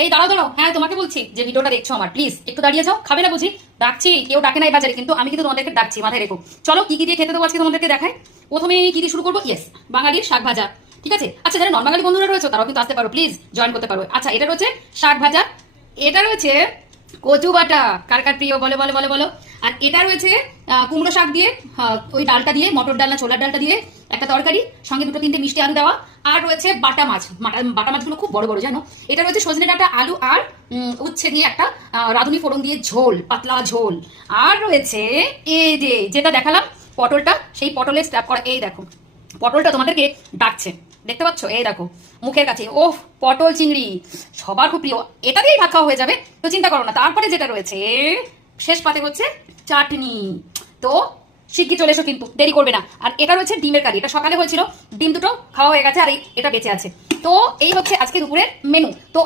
এই দাঁড়াও দাঁড়াও, হ্যাঁ তোমাকে বলছি যে ভিডিওটা দেখছো আমার, প্লিজ একটু দাঁড়িয়ে যাও। খাবে না বুঝি? ডাকছি, কেউ ডাকে নাই বাজারে, কিন্তু আমি কিন্তু তোমাদেরকে ডাকছি, মাথায় রেখো। চলো কি কি দিয়ে খেতে দেবো আজকে তোমাদেরকে দেখাই। প্রথমে কি দিয়ে শুরু করবো? ইয়েস, বাঙালির শাক ভাজা। ঠিক আছে, আচ্ছা যারা নন বাঙালি বন্ধুরা রয়েছে তারাও কিন্তু আসতে পারো, প্লিজ জয়েন করতে পারো। আচ্ছা এটা রয়েছে শাক ভাজা, এটা রয়েছে কচু বাটা, কার কার প্রিয় বলো বলো বলো বলো। আর এটা রয়েছে কুমড়ো শাক দিয়ে, ওই ডালটা দিয়ে, মটর ডাল না ছোলার ডালটা দিয়ে একটা তরকারি, সঙ্গে দুটো তিনটে মিষ্টি আলু দেওয়া। আর রয়েছে বাটা মাছ, বাটা মাছগুলো খুব বড় বড় জানো। এটা রয়েছে সজনে ডাঁটা, আলু আর উচ্ছে দিয়ে একটা রাঁধুনি ফোড়ন দিয়ে ঝোল, পাতলা ঝোল। আর রয়েছে এই যে যেটা দেখালাম পটলটা, সেই পটলের স্ট্যাপ করা। এই দেখো পটলটা তোমাদেরকে ডাকছে, দেখতে পাচ্ছ? এই দেখো মুখের কাছে, ওহ পটল চিংড়ি সবার খুব প্রিয়। এটা দিয়েই ভাত খাওয়া হয়ে যাবে, তো চিন্তা করো না। তারপরে যেটা রয়েছে শেষ পাতে হচ্ছে চাটনি। তো শিগগির চলে এসো, কিন্তু দেরি করবে না। আর এটা রয়েছে ডিমের কারি, এটা সকালে হয়েছিল, ডিম দুটো খাওয়া হয়ে গেছে, আর এটা বেঁচে আছে। তো এই হচ্ছে আজকে দুপুরের মেনু। তো